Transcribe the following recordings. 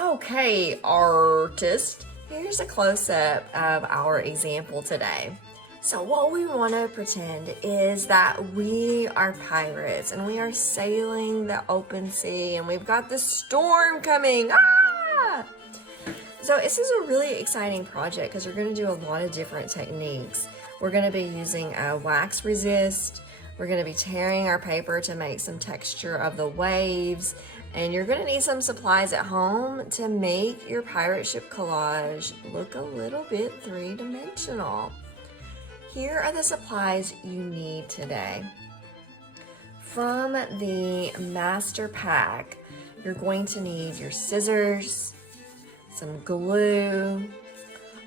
Okay, artist, here's a close-up of our example today. So what we want to pretend is that we are pirates and we are sailing the open sea and we've got the storm coming. Ah! So this is a really exciting project because we're going to do a lot of different techniques. We're going to be using a wax resist. We're going to be tearing our paper to make some texture of the waves. And you're going to need some supplies at home to make your pirate ship collage look a little bit three-dimensional. Here are the supplies you need today. From the master pack, you're going to need your scissors, some glue,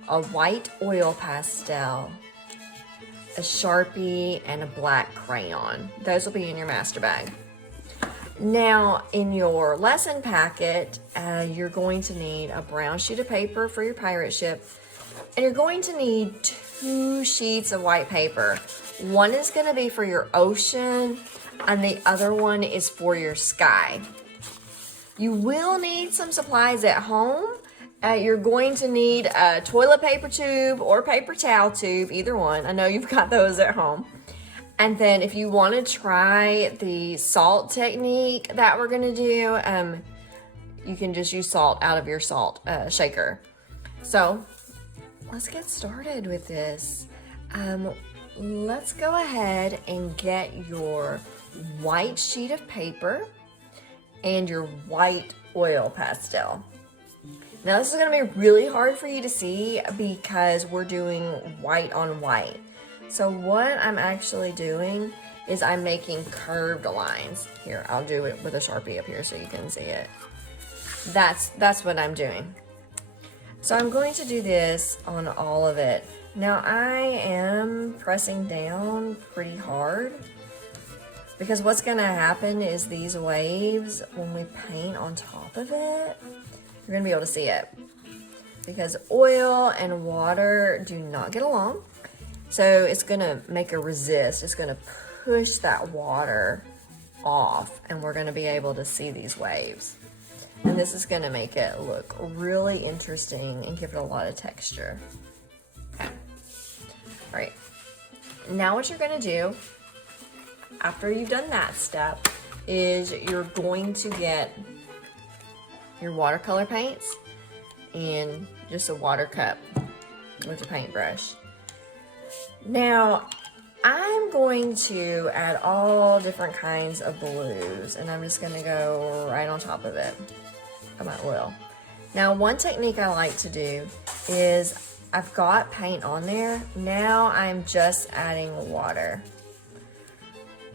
a white oil pastel, a Sharpie, and a black crayon. Those will be in your master bag. Now, in your lesson packet, you're going to need a brown sheet of paper for your pirate ship, and you're going to need 2 sheets of white paper. One is going to be for your ocean, and the other one is for your sky. You will need some supplies at home. You're going to need a toilet paper tube or paper towel tube, either one. I know you've got those at home. And then if you want to try the salt technique that we're going to do, you can just use salt out of your salt shaker. So let's get started with this. Let's go ahead and get your white sheet of paper and your white oil pastel. Now this is going to be really hard for you to see because we're doing white on white. So what I'm actually doing is I'm making curved lines. Here, I'll do it with a Sharpie up here so you can see it. That's what I'm doing. So I'm going to do this on all of it. Now I am pressing down pretty hard because what's gonna happen is these waves, when we paint on top of it, you're gonna be able to see it because oil and water do not get along. So it's gonna make a resist. It's gonna push that water off and we're gonna be able to see these waves. And this is gonna make it look really interesting and give it a lot of texture. Okay. All right. Now what you're gonna do after you've done that step is you're going to get your watercolor paints and just a water cup with a paintbrush. Now, I'm going to add all different kinds of blues, and I'm just going to go right on top of it, of my oil. Now, one technique I like to do is I've got paint on there. Now I'm just adding water.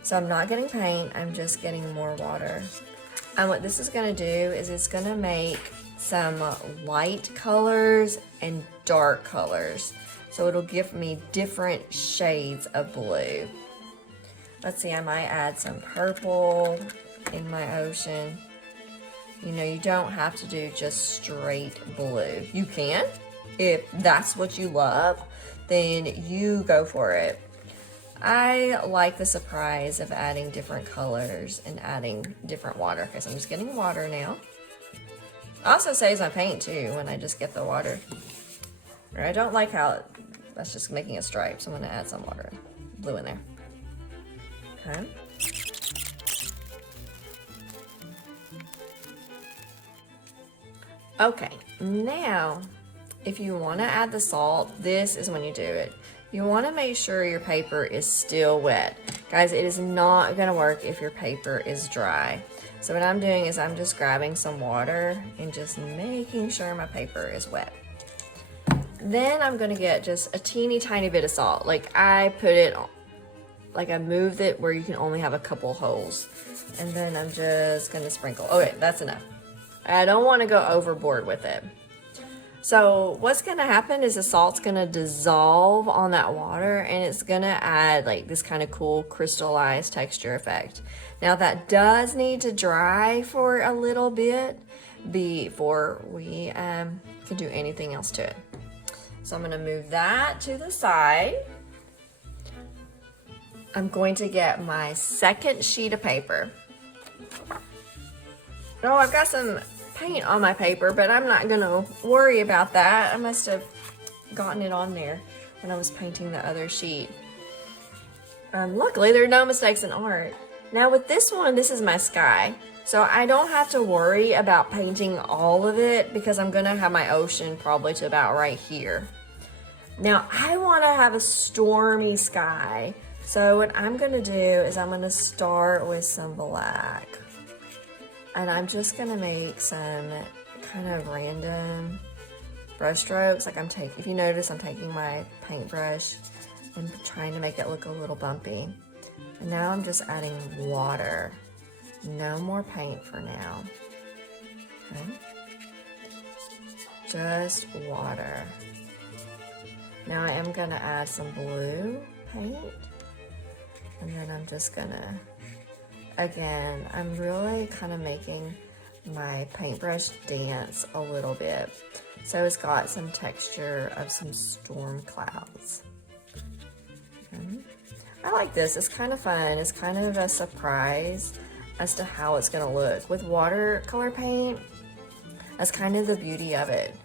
So I'm not getting paint, I'm just getting more water. And what this is going to do is it's going to make some light colors and dark colors. So it'll give me different shades of blue. Let's see, I might add some purple in my ocean. You know, you don't have to do just straight blue. You can, if that's what you love, then you go for it. I like the surprise of adding different colors and adding different water. Okay, so I'm just getting water now. Also saves my paint too when I just get the water. I don't like how that's just making a stripe, so I'm gonna add some water, blue in there. Okay. Okay, now, if you wanna add the salt, this is when you do it. You wanna make sure your paper is still wet. Guys, it is not gonna work if your paper is dry. So what I'm doing is I'm just grabbing some water and just making sure my paper is wet. Then I'm gonna get just a teeny tiny bit of salt. Like I put it, like I moved it where you can only have a couple holes. And then I'm just gonna sprinkle. Okay, that's enough. I don't wanna go overboard with it. So what's gonna happen is the salt's gonna dissolve on that water and it's gonna add like this kind of cool crystallized texture effect. Now that does need to dry for a little bit before we can do anything else to it. So I'm gonna move that to the side. I'm going to get my second sheet of paper. Oh, I've got some paint on my paper, but I'm not gonna worry about that. I must have gotten it on there when I was painting the other sheet. Luckily, there are no mistakes in art. Now with this one, this is my sky. So I don't have to worry about painting all of it because I'm gonna have my ocean probably to about right here. Now I wanna have a stormy sky. So what I'm gonna do is I'm gonna start with some black. And I'm just gonna make some kind of random brush strokes. Like if you notice, I'm taking my paintbrush and trying to make it look a little bumpy. And now I'm just adding water. No more paint for now. Okay. Just water. Now I am gonna add some blue paint. And then I'm just gonna, again, I'm really kind of making my paintbrush dance a little bit. So it's got some texture of some storm clouds. Okay. I like this, it's kind of fun. It's kind of a surprise as to how it's gonna look. With watercolor paint, that's kind of the beauty of it,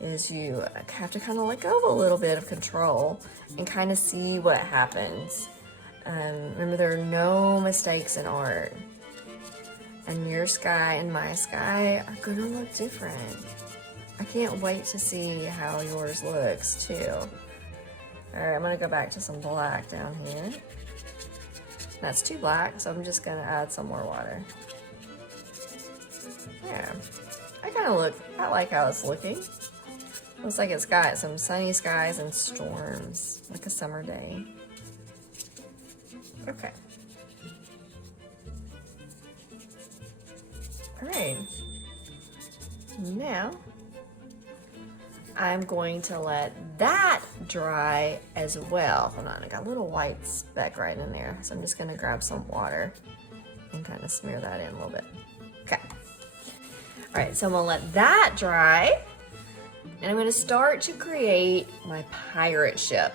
is you have to kind of let go of a little bit of control and kind of see what happens. Remember, there are no mistakes in art. And your sky and my sky are gonna look different. I can't wait to see how yours looks too. All right, I'm gonna go back to some black down here. That's too black, so I'm just gonna add some more water. Yeah, I like how it's looking. Looks like it's got some sunny skies and storms, like a summer day. Okay. All right. Now, I'm going to let that dry as well. Hold on, I got a little white speck right in there. So I'm just gonna grab some water and kind of smear that in a little bit. Okay. All right, so I'm gonna let that dry. And I'm gonna start to create my pirate ship.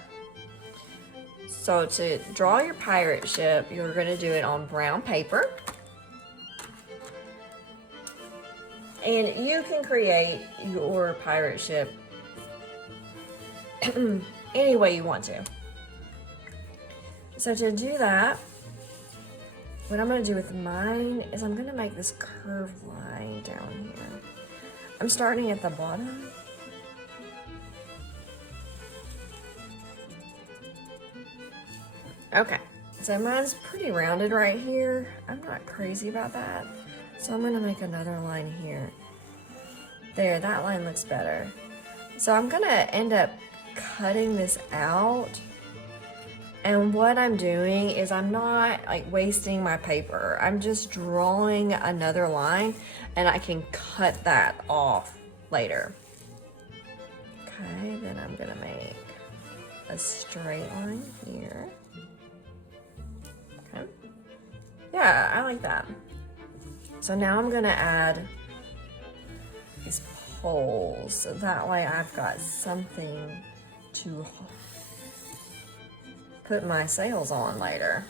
So to draw your pirate ship, you're gonna do it on brown paper. And you can create your pirate ship any way you want to. So to do that, what I'm gonna do with mine is I'm gonna make this curved line down here. I'm starting at the bottom. Okay, so mine's pretty rounded right here. I'm not crazy about that. So I'm gonna make another line here. There, that line looks better. So I'm gonna end up cutting this out. And what I'm doing is I'm not like wasting my paper. I'm just drawing another line and I can cut that off later. Okay, then I'm gonna make a straight line here. Okay. Yeah, I like that. So now I'm gonna add these poles, so that way I've got something to put my sails on later.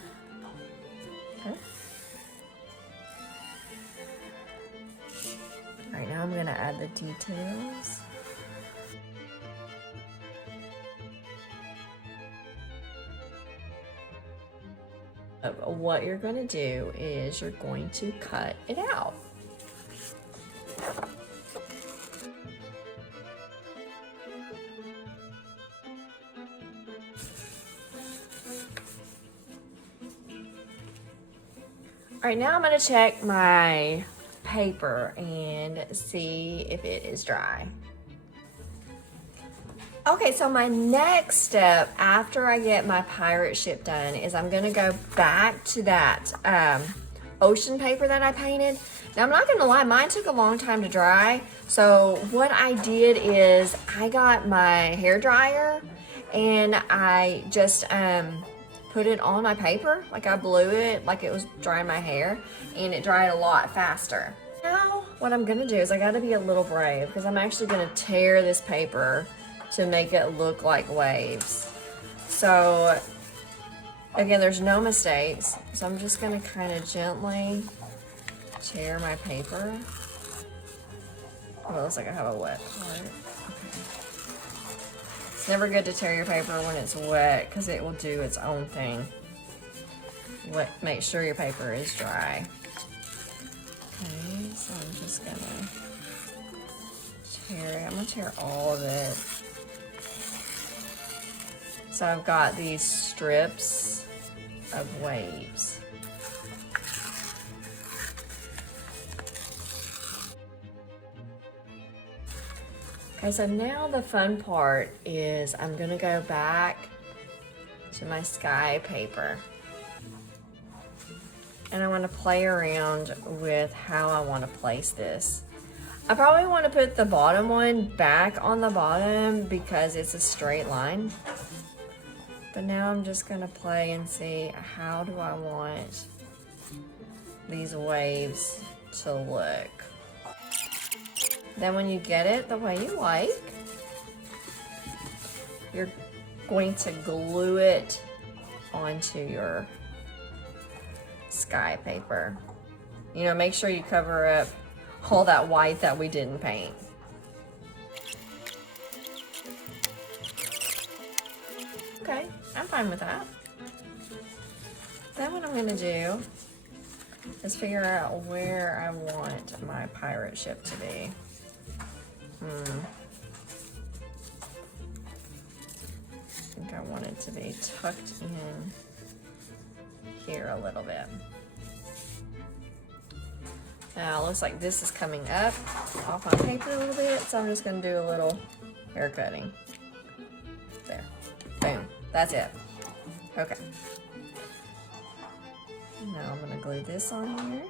Okay. All right, now I'm gonna add the details. What you're going to do is you're going to cut it out. All right, now I'm going to check my paper and see if it is dry. Okay, so my next step after I get my pirate ship done is I'm gonna go back to that ocean paper that I painted. Now I'm not gonna lie, mine took a long time to dry. So what I did is I got my hair dryer and I just put it on my paper. Like I blew it like it was drying my hair and it dried a lot faster. Now what I'm gonna do is I gotta be a little brave because I'm actually gonna tear this paper to make it look like waves. So again, there's no mistakes. So I'm just gonna kind of gently tear my paper. Oh, it looks like I have a wet part. Okay. It's never good to tear your paper when it's wet because it will do its own thing. Make sure your paper is dry. Okay, so I'm just gonna tear it. I'm gonna tear all of it. So I've got these strips of waves. Okay, so now the fun part is I'm gonna go back to my sky paper. And I want to play around with how I want to place this. I probably want to put the bottom one back on the bottom because it's a straight line. But now I'm just going to play and see how do I want these waves to look. Then when you get it the way you like, you're going to glue it onto your sky paper. You know, make sure you cover up all that white that we didn't paint. Okay, I'm fine with that. Then what I'm gonna do is figure out where I want my pirate ship to be. I think I want it to be tucked in here a little bit. Now it looks like this is coming up off my paper a little bit, so I'm just going to do a little hair cutting. There. Boom. That's it. Okay. Now I'm going to glue this on here.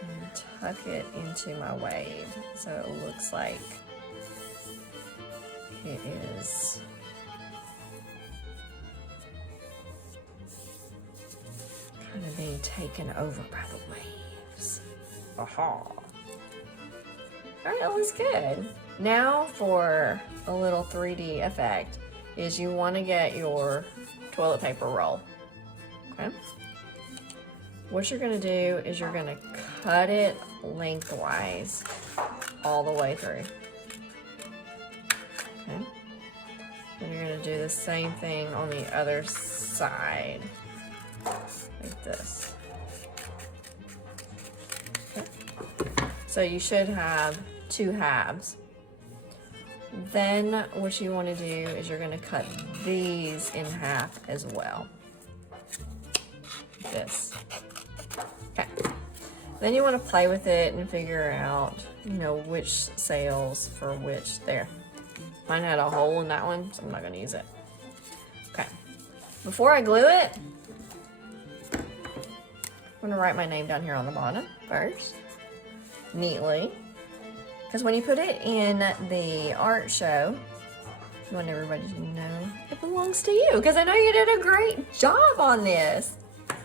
And tuck it into my wave so it looks like it is kind of being taken over by the waves. Aha. All right, that looks good. Now for a little 3D effect is you want to get your toilet paper roll. Okay. What you're going to do is you're going to cut it lengthwise all the way through. Okay. And you're going to do the same thing on the other side, like this. Okay. So you should have 2 halves. Then what you want to do is you're going to cut these in half as well. Like this. Okay. Then you want to play with it and figure out, you know, which sails for which. There. Mine had a hole in that one, so I'm not going to use it. Okay. Before I glue it, I'm going to write my name down here on the bottom first, neatly. Because when you put it in the art show, you want everybody to know it belongs to you. Because I know you did a great job on this. All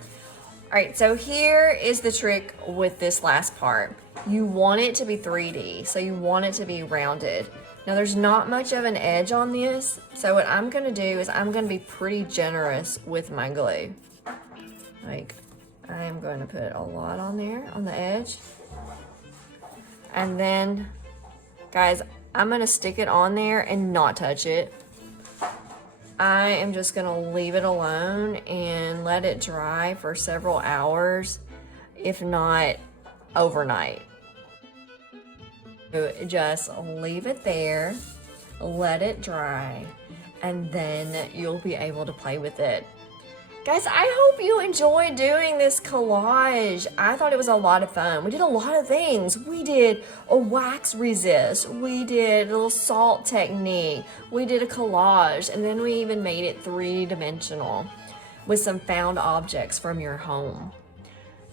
right, so here is the trick with this last part. You want it to be 3D, so you want it to be rounded. Now there's not much of an edge on this, so what I'm gonna do is I'm gonna be pretty generous with my glue. Like, I am going to put a lot on there, on the edge. And then, guys, I'm gonna stick it on there and not touch it. I am just gonna leave it alone and let it dry for several hours, if not overnight. Just leave it there, let it dry, and then you'll be able to play with it. Guys, I hope you enjoyed doing this collage. I thought it was a lot of fun. We did a lot of things. We did a wax resist. We did a little salt technique. We did a collage, and then we even made it 3-dimensional with some found objects from your home.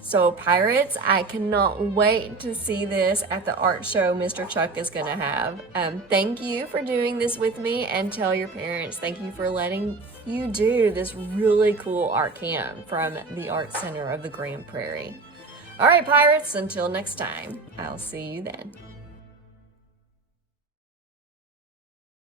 So pirates, I cannot wait to see this at the art show Mr. Chuck is gonna have. Thank you for doing this with me, and tell your parents thank you for letting you do this really cool art camp from the Art Center of the Grand Prairie. All right, pirates, until next time, I'll see you then.